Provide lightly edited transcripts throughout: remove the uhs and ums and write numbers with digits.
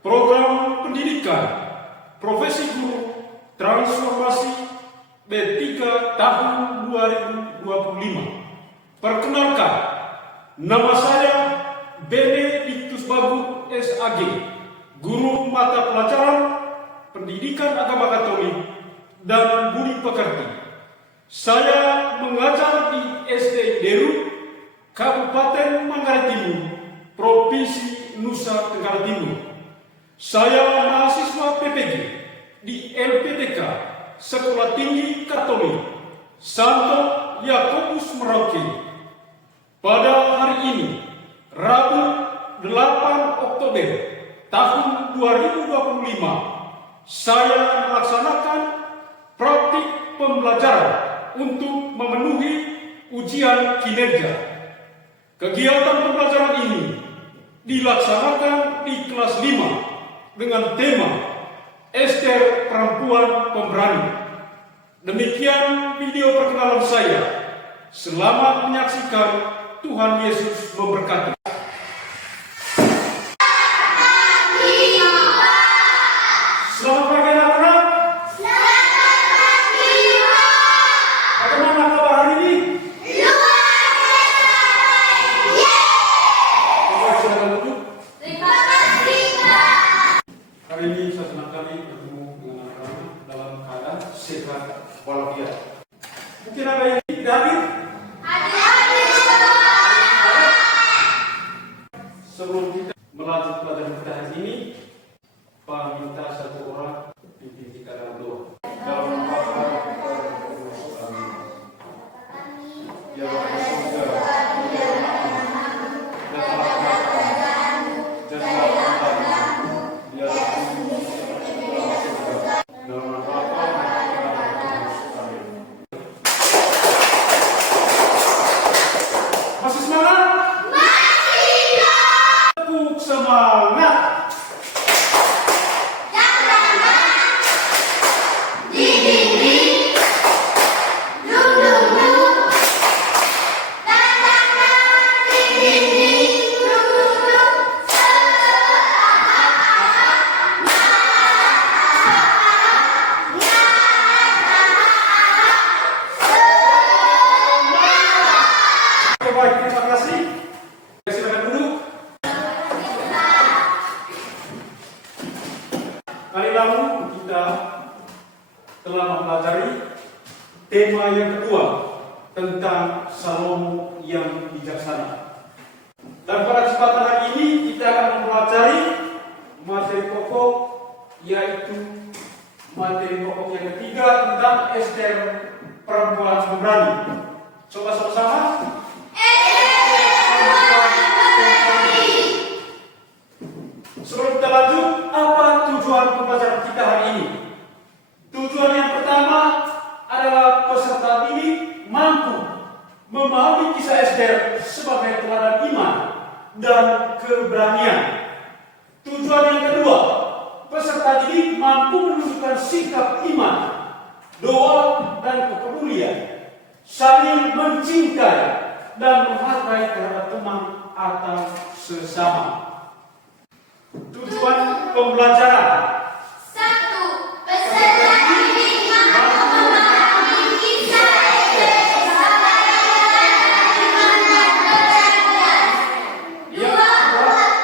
Program Pendidikan Profesi Guru Transformasi B3 tahun 2025. Perkenalkan, nama saya Benediktus Bagus SAG, Guru Mata Pelajaran Pendidikan Agama Katolik dan Budi Pekerti. Saya mengajar di SD Deru, Kabupaten Manggarai Timur, Provinsi Nusa Tenggara Timur. Saya mahasiswa PPG di LPTK Sekolah Tinggi Katolik Santo Yakobus Merauke. Pada hari ini, Rabu 8 Oktober tahun 2025, saya melaksanakan praktik pembelajaran untuk memenuhi ujian kinerja. Kegiatan pembelajaran ini dilaksanakan di kelas 5 dengan tema Ester Perempuan Pemberani. Demikian video perkenalan saya. Selamat menyaksikan. Tuhan Yesus memberkati. Selamat pagi anak-anak. Bagaimana kabar hari ini? Hari ini saya senang sekali bertemu dengan anak-anak dalam keadaan sehat walafiat. Mungkin ada yang tidak hadir? Sebelum kita melanjut pelajaran kita hari ini, Pak minta satu orang pimpin kita dalam doa. Dalam nama Bapa dan Putra dan Roh Kudus. Amin. Ya Bapa surga, ya masih semangat? Masih! Tepuk semangat! Baik, terima kasih. Silakan duduk. Kali lalu kita telah mempelajari tema yang kedua tentang Salomo yang bijaksana. Dan pada kesempatan hari ini kita akan mempelajari materi pokok, yaitu materi pokok yang ketiga tentang Ester Perempuan Pemberani. Coba sama-sama. Sebelum kita lanjut, apa tujuan pembelajaran kita hari ini? Tujuan yang pertama adalah peserta didik mampu memahami kisah Ester sebagai teladan iman dan keberanian. Tujuan yang kedua, peserta didik mampu menunjukkan sikap iman, doa dan kepedulian, saling mencintai dan menghargai terhadap teman atau sesama. Tujuan pembelajaran. 1. Peserta didik mampu memahami kisah Ester sebagai teladan iman dan keberanian. 2.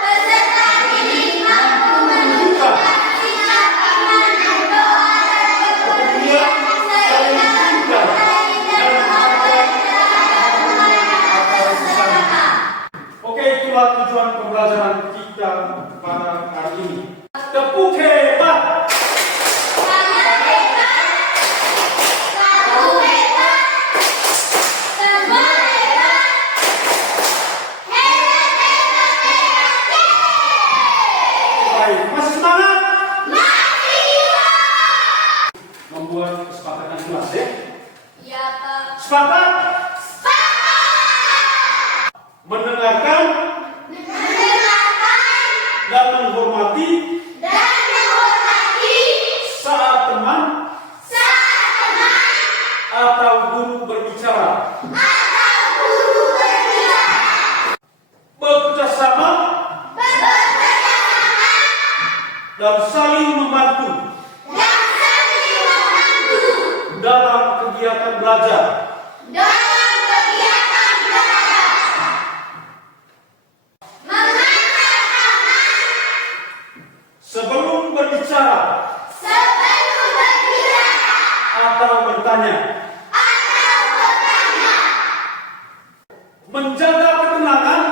Peserta didik mampu menunjukkan sikap iman dan doa dan kepedulian, saling mencintai dan menghargai terhadap teman atau sesama. Oke, itulah tujuan pembelajaran kita pada hari ini. Tepuk hebat. Sangat hebat. Kamu hebat. Semua hebat. Hebat, hebat, hebat. Baik, masih semangat? Masih. Membuat kesepakatan kelas ya? Ya, Pak. Sepakat? Mendengarkan dan menghormati saat teman atau guru berbicara. Bekerja sama dan saling membantu dan saling membantu dalam kegiatan belajar. dalam kegiatan belajar, mengantar aman Sebelum berbicara sebelum berbicara atau bertanya, atau bertanya, menjaga ketenangan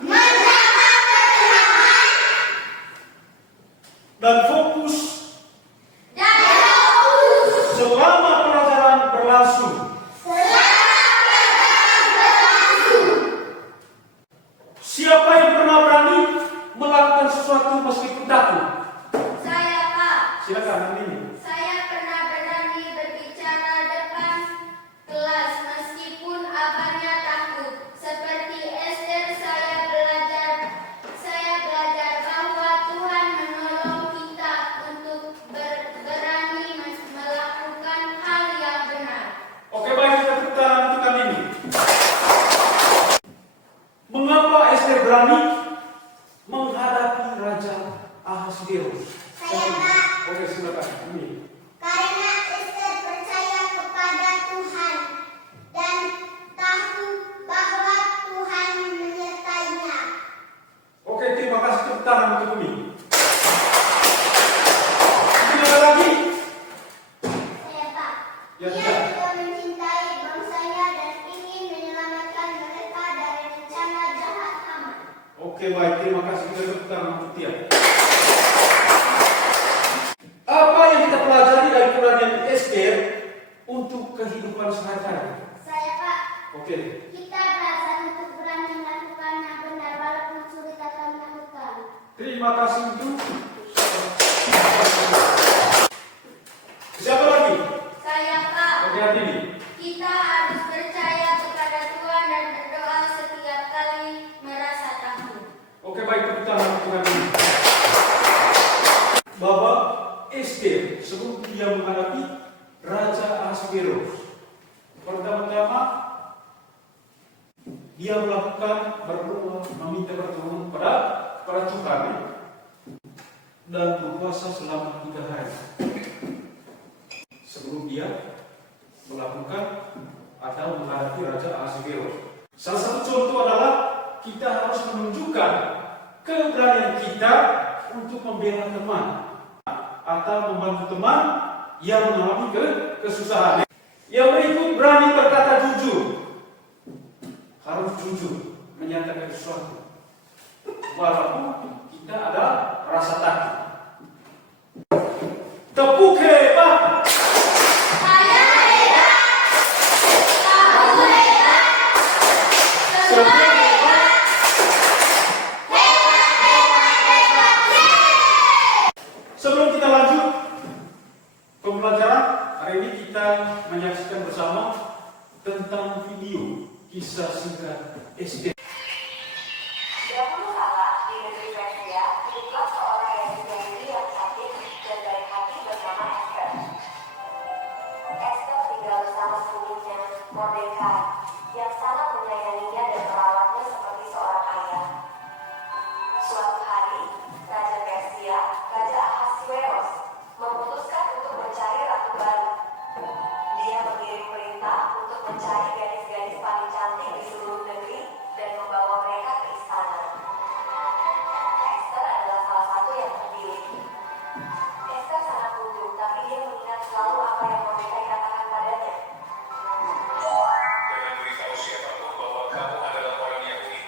menjaga ketenangan dan fokus dan fokus selama pelajaran berlangsung. selama berlangsung. Siapa yang pernah berani melakukan sesuatu meskipun takut? Saya, Pak. Silakan ini. Saya pernah berani berbicara depan kelas meskipun abahnya takut. Seperti Esther, saya belajar bahwa Tuhan menolong kita untuk berani melakukan hal yang benar. Oke, baik, kita tepuk tangan untuk kami ini. Mengapa Esther berani menghadapi Raja Ahasverus? Saya, Pak. Oke, silakan ini. Karena Esther percaya kepada Tuhan dan tahu bahwa Tuhan menyertainya. Oke, terima kasih, tepuk tangan untuk kami. Silakan lagi. Saya, Pak. Ya, Dia sudah. juga mencintai bangsanya dan ingin menyelamatkan mereka dari rencana jahat Haman. Oke, baik, terima kasih, kita tepuk tangan untuk dia. Apa yang kita pelajari dari Quran Esther untuk kehidupan sehari-hari? Saya, Pak. Oke, Kita belajar untuk berani melakukan yang benar walaupun sulit atau menakutkan. terima kasih untuk siapa lagi? Saya, Pak. Oke, hati ini. Kita harus percaya kepada Tuhan dan berdoa setiap kali merasa takut. Oke, baik, tepuk tangan untuk kami. Bahwa Esther sebelum dia menghadapi Raja Ahasverus, pertama-tama dia melakukan berdoa, meminta pertolongan pada Tuhan dan berpuasa selama 3 hari sebelum dia melakukan atau menghadapi Raja Ahasverus. Salah satu contoh adalah kita harus menunjukkan keberanian kita untuk membela teman atau membantu teman yang mengalami kesusahan. Yang berikut, berani berkata jujur. Harus jujur menyatakan sesuatu walaupun kita ada rasa takut. Tepuk hebat. Saya hebat. Kamu hebat. Semua hebat. Hebat, hebat, hebat, hebat. Sebelum kita lanjut pembelajaran, hari ini kita menyaksikan bersama tentang video kisah singkat Esther. Dahulu kala di negeri Persia, hiduplah seorang Yahudi yang cantik dan baik hati bernama Esther. Esther tinggal bersama sepupunya, Mordekai, yang sangat menyayanginya dan merawatnya seperti seorang ayah. Suatu hari, Raja Persia, Raja Ahasverus, memutuskan untuk mencari ratu baru. Dia mengirim perintah untuk mencari gadis-gadis paling cantik di seluruh negeri dan membawa mereka ke istana. Esther adalah salah satu yang terpilih. Esther sangat gugup, tapi dia mengingat selalu apa yang Mordekai katakan padanya. Jangan beritahu siapapun bahwa kamu adalah orang Yahudi.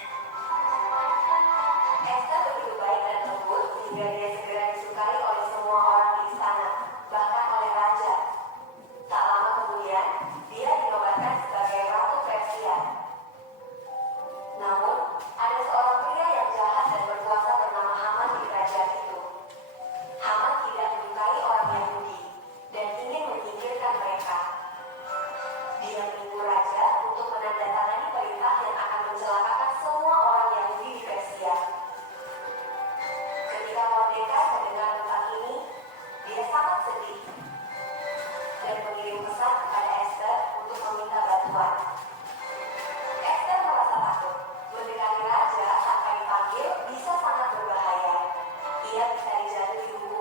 Esther begitu baik dan lembut sehingga dia segera disukai oleh semua orang di istana, bahkan oleh raja. Tak lama kemudian, dia dinobatkan sebagai Ratu Persia. Namun, ada seorang pria yang jahat dan berkuasa bernama Haman di kerajaan itu. Haman tidak menyukai orang Yahudi dan ingin menyingkirkan mereka. Dia menipu raja untuk menandatangani perintah yang akan mencelakakan semua orang Yahudi di Persia. Ketika Mordekai mendengar tentang ini, dia sangat sedih dan mengirim pesan kepada Esther untuk meminta bantuan. Esther merasa takut. Mendekati raja tanpa dipanggil bisa sangat berbahaya. Ia bisa dijatuhi hukuman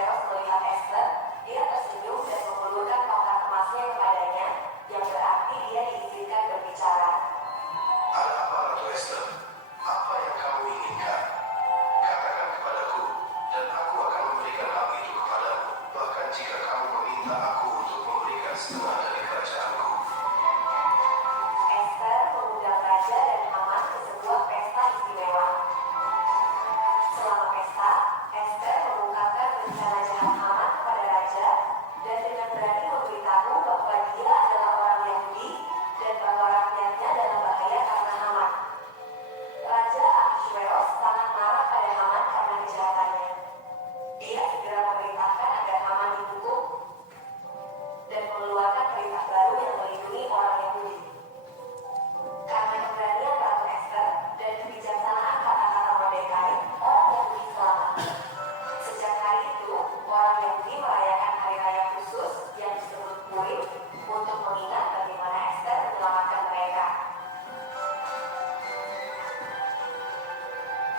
Ahasuerus melihat Ester, dia tersenyum dan mengulurkan tongkat emasnya kepadanya, yang berarti dia diizinkan berbicara. Ada apa, Ratu Ester? Apa yang kamu inginkan? Katakan kepadaku, dan aku akan memberikan hal itu kepadamu. Bahkan jika kamu meminta aku untuk memberikan setengah dari kerajaanku. Ester mengundang raja dan Haman ke sebuah pesta istimewa. Selama pesta, Ester mengungkapkan rencana jahat Haman kepada raja dan dengan berani memberitahu bahwa dia adalah orang Yahudi dan bahwa rakyatnya dalam bahaya karena Haman. Raja Ahasuerus sangat marah pada Haman karena kejahatannya. Dia segera memerintahkan agar Haman dihukum dan mengeluarkan perintah baru yang melindungi orang Yahudi. Karena keberanian Ratu Ester dan kebijaksanaan kata-kata Mordekai, orang Yahudi selamat. Sejak hari itu, orang Yahudi merayakan hari raya khusus yang disebut Purim untuk mengingat bagaimana Ester menyelamatkan mereka.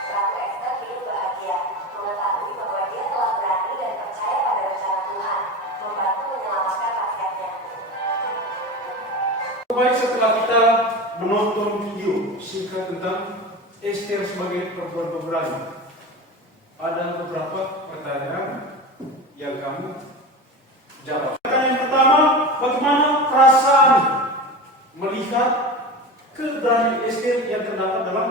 Ratu Ester hidup bahagia, mengetahui bahwa dia telah berani dan percaya pada rencana Tuhan, membantu menyelamatkan rakyatnya. Baik, setelah kita menonton video singkat tentang Ester sebagai perempuan pemberani, ada beberapa pertanyaan yang kamu jawab. Pertanyaan pertama, bagaimana perasaan melihat keberanian Ester yang terdapat dalam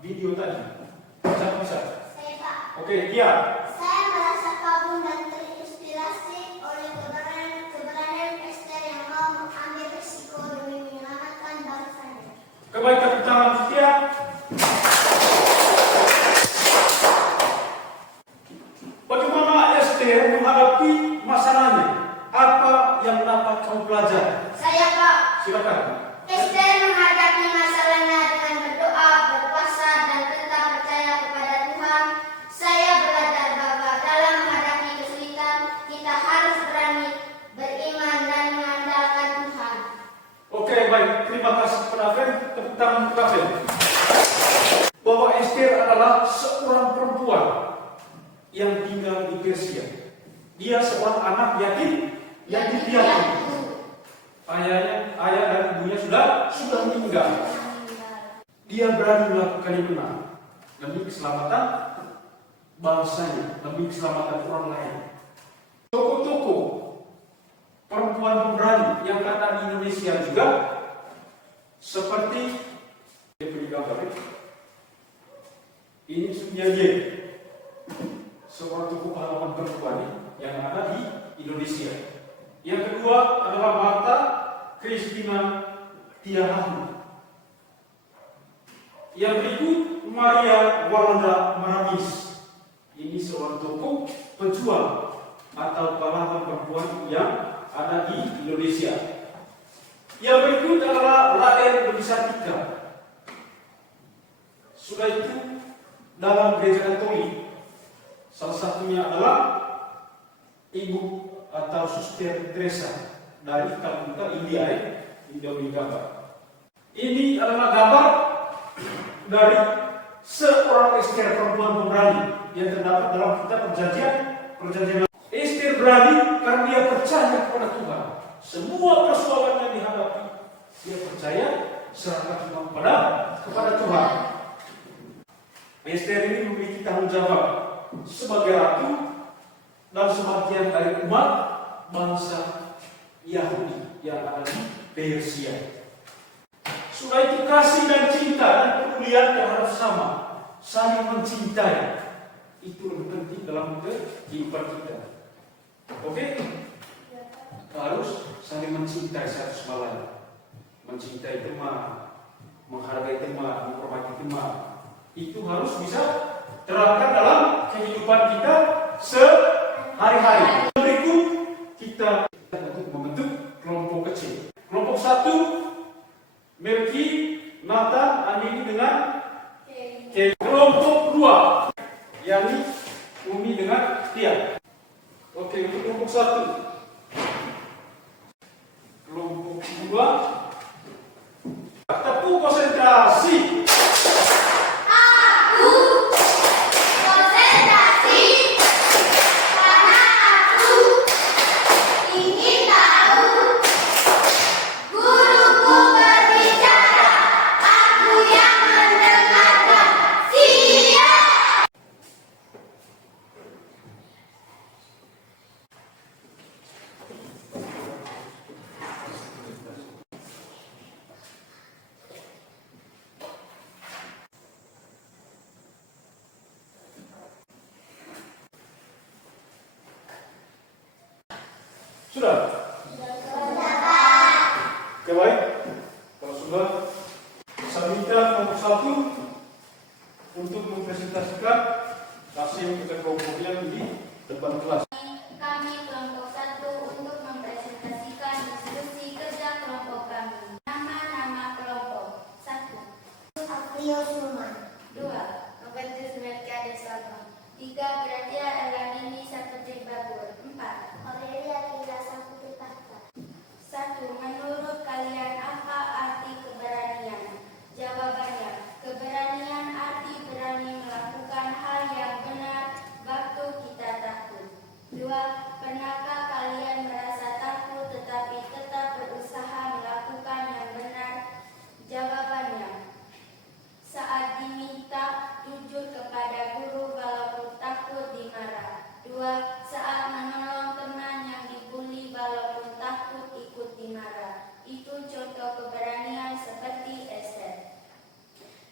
video tadi? Siapa bisa? Saya, Pak. Oke, dia. Saya merasa kagum dan terinspirasi oleh keberanian Ester yang mau mengambil risiko demi menyelamatkan bangsanya. Kebaikan tepuk tangan dia. Bagaimana Ester menghadapi masalahnya? Apa yang dapat kamu pelajari? Saya, Pak. Silakan. Ester menghadapi masalahnya dengan berdoa, berpuasa, dan tetap percaya kepada Tuhan. Saya belajar bahwa dalam menghadapi kesulitan, kita harus berani beriman dan mengandalkan Tuhan. Oke, baik. Terima kasih kepada Fen. Tepuk tangan kepada Fen. Bahwa Ester adalah seorang perempuan yang tinggal di Persia. Dia seorang anak yatim yang dipiatu. Ayah dan ibunya sudah meninggal. Dia berani melakukan yang benar demi keselamatan bangsanya, demi keselamatan orang lain. Tokoh-tokoh perempuan pemberani yang kata di Indonesia juga seperti ini Sunyadye, seorang tokoh pahlawan perempuan yang ada di Indonesia. Yang kedua adalah Martha Christina Tiahahu. Yang berikut Maria Walanda Maramis. Ini seorang tokoh pejuang atau pahlawan perempuan yang ada di Indonesia. Yang berikut adalah Raden Sartika. Sudah itu dalam gereja Katolik, salah satunya adalah Ibu atau Suster Teresa dari Calcutta, India. Gambar. Ini adalah gambar dari seorang Ester perempuan pemberani yang terdapat dalam kitab perjanjian. Ester berani karena dia percaya kepada Tuhan. Semua persoalan yang dihadapi, dia percaya serahkan semua kepada Tuhan. Ester ini memiliki tanggung jawab sebagai ratu dan sebagian dari umat bangsa Yahudi yang ada di Persia. Sudah itu kasih dan cinta dan kepedulian yang harus sama, saling mencintai. Itu lebih penting dalam kehidupan kita. Oke? Harus saling mencintai satu sama lain. Mencintai teman, menghargai teman, menghormati teman. Itu harus bisa terapkan dalam kehidupan kita sehari-hari. Berikut kita untuk membentuk kelompok kecil. Kelompok 1 Melki, Nathan, Andini dengan kelompok 2 yakni Umi dengan Tia. Oke, untuk kelompok 1. Kelompok 2. Tepuk konsentrasi. Aku konsentrasi karena Sudah? Oke, baik. Kalau sudah, saya minta kelompok 1 untuk mempresentasikan hasil kerja kelompoknya di depan kelas. Kami kelompok 1 untuk mempresentasikan diskusi kerja kelompok kami. Nama-nama kelompok: 1. Afrio Suman. 2. Noventus Mercade Salma. 3. Gratia Elanini Saputri Babur. 4. Aurelia Tila Saputri Pakta. 1. Menurut kalian apa arti keberanian? Jawabannya: keberanian arti berani melakukan hal yang benar waktu kita takut. 2. Pernahkah kalian merasa takut tetapi tetap berusaha melakukan yang benar? Jawabannya: saat diminta jujur kepada guru walaupun takut dimarah. 2. Saat menolong teman yang dibuli walaupun takut ikut dimarah. Itu contoh keberanian seperti Esther.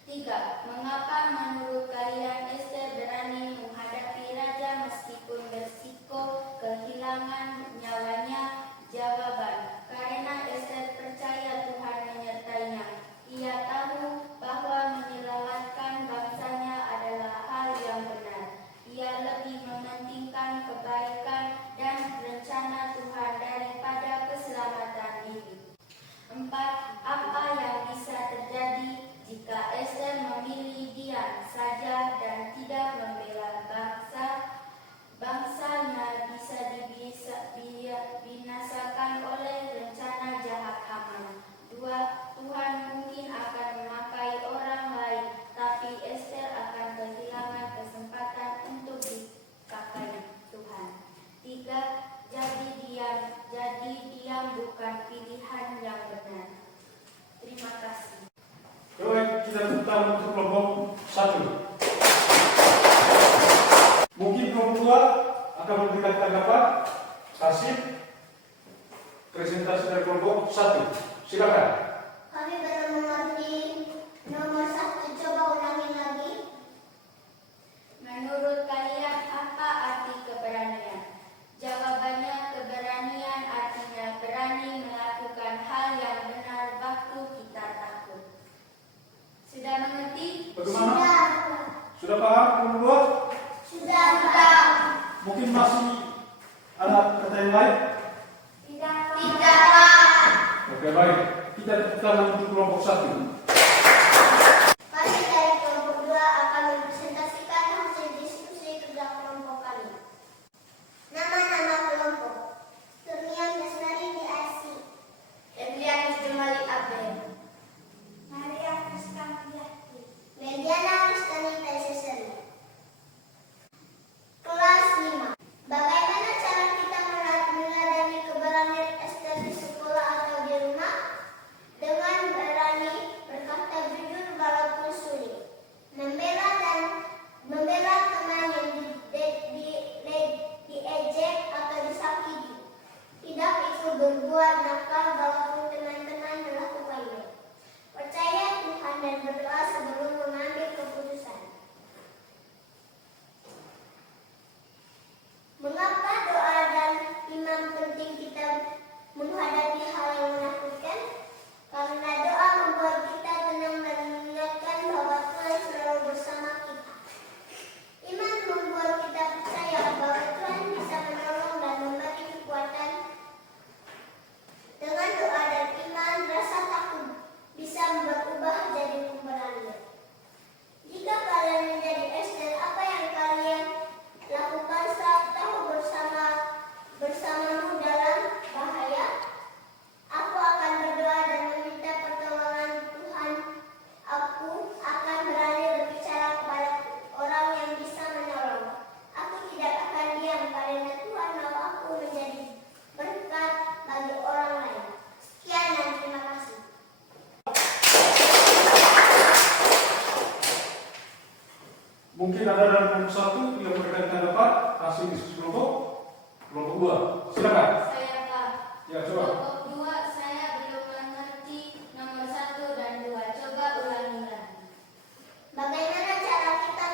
3. Mengapa menurut kalian Esther berani menghadapi raja meskipun berisiko kehilangan nyawanya? Jawaban: karena Esther percaya Tuhan menyertainya. Ia tahu bahwa menyelamatkan bangsanya adalah hal yang benar. Ia lebih mementingkan kebaikan dan rencana Tuhan daripada keselamatan diri. 4. Apa yang bisa terjadi jika Esther memilih diam saja dan tidak membela bangsanya? Bisa dibinasakan oleh rencana jahat Haman. 2. Tuhan mungkin akan memakai orang lain, tapi Esther akan kehilangan kesempatan untuk dipakai Tuhan. 3. Jadi diam bukan pilihan yang benar. Terima kasih. Baik, kita tentang untuk kelompok 1. Mungkin kelompok 2 akan memberikan tanggapan hasil presentasi dari kelompok 1. Silakan. Kami baru mengerti nomor 1. Coba ulangi lagi. Menurut kalian apa arti keberanian? Jawabannya: keberanian artinya berani melakukan hal yang benar waktu kita takut. Sudah mengerti? Bagaimana? Sudah paham kelompok 2? Sudah, Pak. Mungkin masih ada kata yang lain? Tidak, Pak. Oke, baik. Kita tentang untuk kelompok 1. Kami dari kelompok 2 akan mempresentasikan hasil diskusi kerja kelompok kami. Nama-nama kelompok: Turnian Lesnarini Asi, Emilianus Jumali Abel, Maria Kriskampiati, Mediana Kristani Taiseseri. Kelas 5. Bagaimana cara kita meneladani keberanian Esther di sekolah atau di rumah? Dengan berani berkata jujur walaupun sulit, membela teman yang diejek atau disakiti, tidak ikut berbuat nakal walaupun teman-teman melakukannya, percaya Tuhan dan berdoa sebelum mengambil keputusan. Mengapa doa dan iman penting kita menghadapi hal yang menakutkan? Karena doa membuat kita tenang dan mengingatkan bahwa Tuhan selalu bersama kita. Iman membuat kita percaya bahwa Tuhan bisa menolong dan memberi kekuatan. Dengan doa dan iman, rasa takut bisa berubah jadi keberanian. Jika kalian menjadi Esther, apa yang kalian lakukan saat tahu bersamamu dalam bahaya? Aku akan berdoa dan meminta pertolongan Tuhan. Aku akan berani berbicara kepada orang yang bisa menolong. Aku tidak akan diam karena Tuhan mau aku menjadi berkat bagi orang lain. Sekian dan terima kasih. Mungkin ada dalam kelompok 1 yang memberikan tanggapan hasil diskusi kelompok 2. Silakan. Saya Pak. Ya, coba. Kelompok 2 saya belum mengerti nomor 1 dan 2. Coba ulangi lagi. Bagaimana cara kita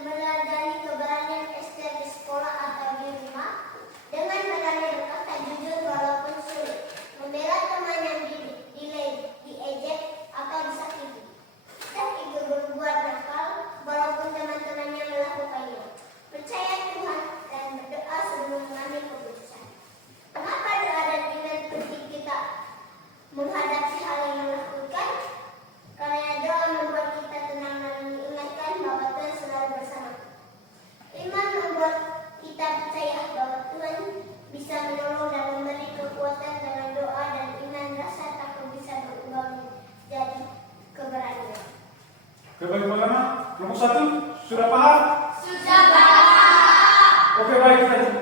meladani keberanian Esther di sekolah atau di rumah? Dengan berani berkata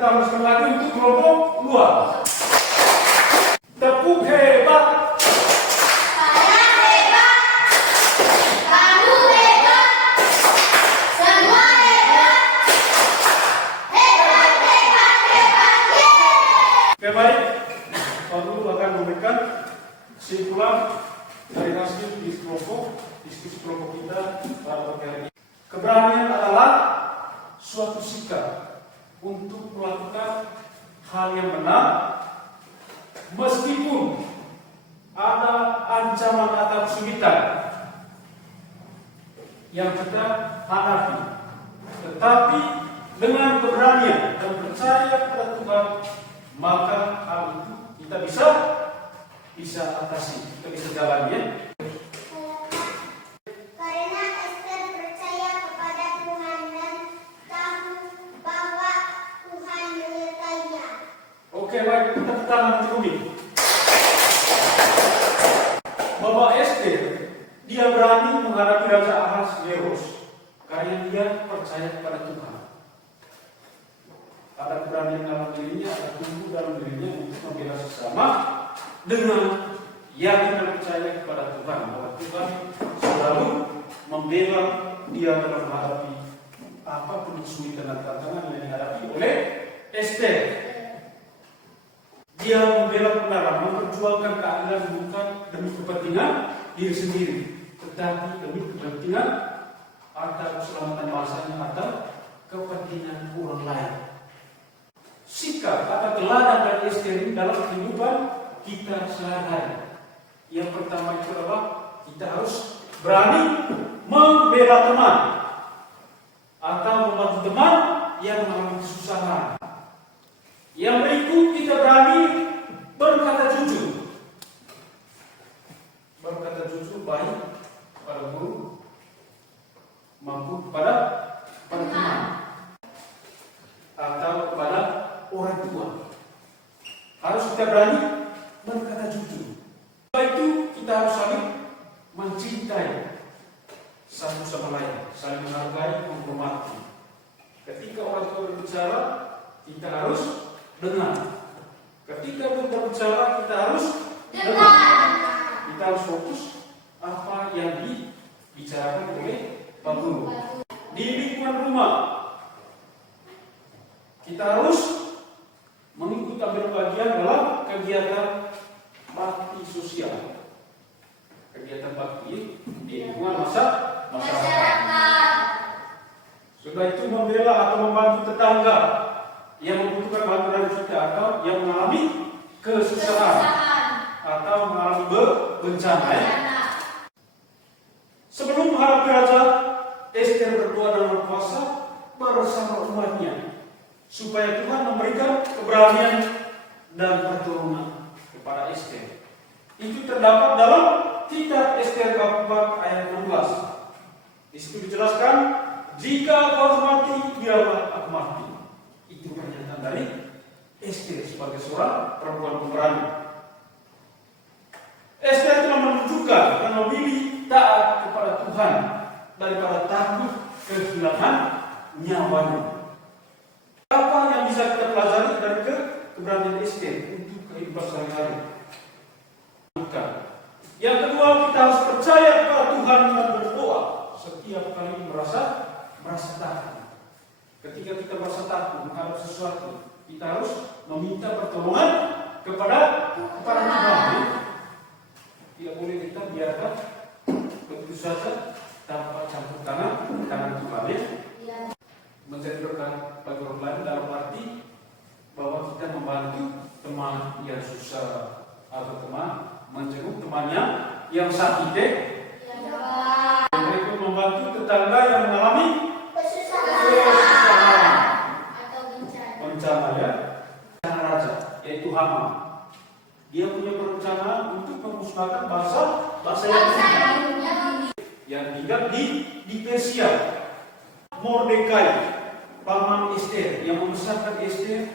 pertama sekali lagi untuk kelompok luar. Tepuk hebat. Saya hebat. Kamu hebat. Semua hebat. Hebat, hebat, hebat. Yeay! Oke, baik. Pak Guru akan memberikan kesimpulan dari hasil diskusi kelompok kita pada pagi hari ini. Keberanian adalah suatu sikap untuk melakukan hal yang benar meskipun ada ancaman atau kesulitan yang kita hadapi. Tetapi dengan keberanian dan percaya pada Tuhan, maka hal itu kita bisa atasi, kita bisa jalannya. Karena Esther percaya kepada Tuhan dan tahu bahwa Tuhan menyertainya. Oke, baik, kita tangan dulu. Bapak Esther, dia berani menghadapi Raja Ahasveros karena dia percaya kepada Tuhan. Ada keberanian dalam dirinya, ada tumbuh dalam dirinya untuk membela sesama dengan yakin dan percaya kepada Tuhan, bahwa Tuhan selalu membela dia dalam menghadapi apapun kesulitan dan tantangan yang dihadapi oleh Esther. Dia membela kebenaran, memperjuangkan keadilan bukan demi kepentingan diri sendiri, tetapi demi kepentingan atau keselamatan bangsanya atau kepentingan orang lain. Sikap atau teladan dari Esther dalam kehidupan kita sehari-hari. Yang pertama itu adalah kita harus berani membela teman atau membantu teman yang mengalami kesusahan. Yang berikut kita berani berkata jujur. Berkata jujur baik kepada guru maupun kepada teman atau kepada orang tua. Harus kita berani berkata jujur. Setelah itu kita harus saling mencintai satu sama lain, saling menghargai, menghormati. Ketika orang tua berbicara, kita harus dengar. Ketika kita berbicara, kita harus dengar. Kita harus fokus apa yang dibicarakan oleh Pak Guru. Di lingkungan rumah, kita harus mengikuti ambil bagian dalam kegiatan bakti sosial. Kegiatan bakti di lingkungan masyarakat. Sudah itu membela atau membantu tetangga yang membutuhkan bantuan kita atau yang mengalami kesusahan atau mengalami bencana. Sebelum menghadapi Raja, Esther berdoa dan berpuasa bersama umatnya supaya Tuhan memberikan keberanian dan pertolongan kepada Esther. Itu terdapat dalam kitab Esther bab 4 ayat 16. Di situ dijelaskan, jika kau harus mati, biarlah aku mati. Itu pernyataan dari Esther sebagai seorang perempuan pemberani. Esther telah menunjukkan dan memilih taat kepada Tuhan daripada takut kehilangan nyawanya. Apa yang bisa kita pelajari dari keberanian Esther untuk kehidupan sehari-hari? Yang kedua, kita harus percaya kepada Tuhan dan berdoa setiap kali merasa takut. Ketika kita merasa takut menghadapi sesuatu, kita harus meminta pertolongan kepada Tuhan. Tidak boleh kita biarkan begitu saja tanpa campur tangan Tuhan. Menjadi berkat bagi orang lain dalam arti bahwa kita membantu teman yang susah atau teman menjenguk temannya yang sakit. Yang berikut membantu tetangga yang mengalami kesusahan atau bencana ya. Bencana raja yaitu Haman. Dia punya perencanaan untuk memusnahkan bangsa yang tinggal di Persia. Mordekai, paman Esther yang membesarkan Esther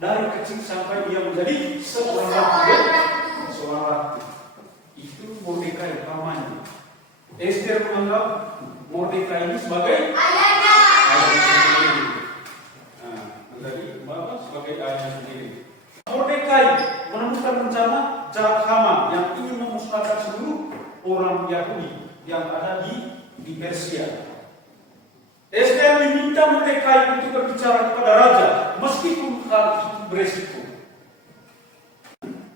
dari kecil sampai dia menjadi seorang ratu. Itu Mordekai pamannya. Esther menganggap Mordekai ini sebagai ayahnya. Menjadi berbicara kepada raja, meskipun hal itu beresiko.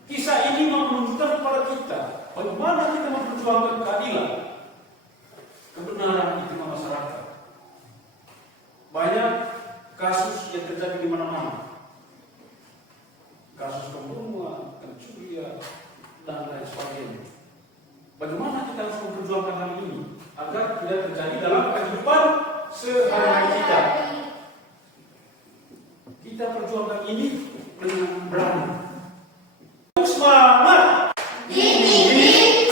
Kisah ini menunjukkan kepada kita bagaimana kita memperjuangkan keadilan, kebenaran di tengah masyarakat. Banyak kasus yang terjadi di mana-mana, kasus pembunuhan, pencurian, dan lain sebagainya. Bagaimana kita harus memperjuangkan hal ini agar tidak terjadi dalam kehidupan sehari-hari kita? Kita perjuangkan ini dengan berani. Semangat! Dinding,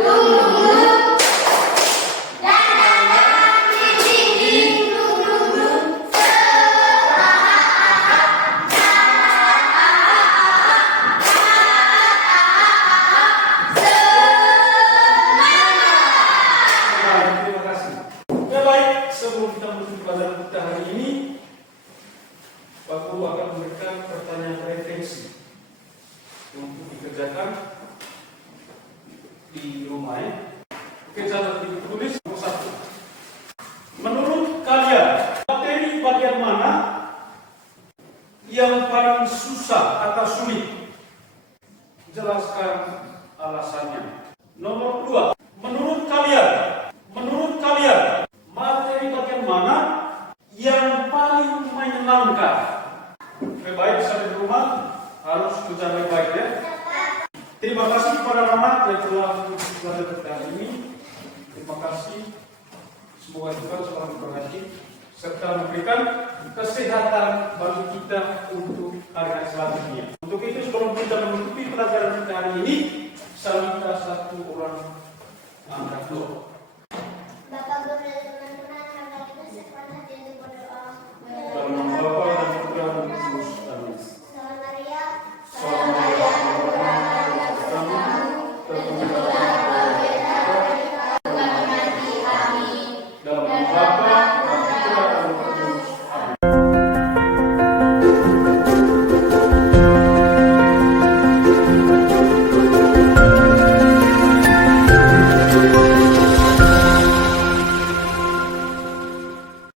lulu, dan dinding, lulu, Terima kasih. Ya baik, sebelum kita menuju pada kita hari ini, Pak Guru akan memberikan pertanyaan refleksi untuk dikerjakan di rumah ya. Oke, catat ditulis nomor 1. Menurut kalian, materi bagian mana yang paling susah atau sulit? Jelaskan alasannya. Nomor 2. Menurut kalian, materi bagian mana yang paling menyenangkan? Lebih baik sampai di rumah harus kerja baik-baik ya. Terima kasih kepada Rama yang telah mengikuti kali ini. Terima kasih. Semoga Tuhan selalu memberkati serta memberikan kesehatan bagi kita untuk hari-hari selanjutnya. Untuk itu sebelum kita menutupi pelajaran kita hari ini, saya minta satu orang angkat doa.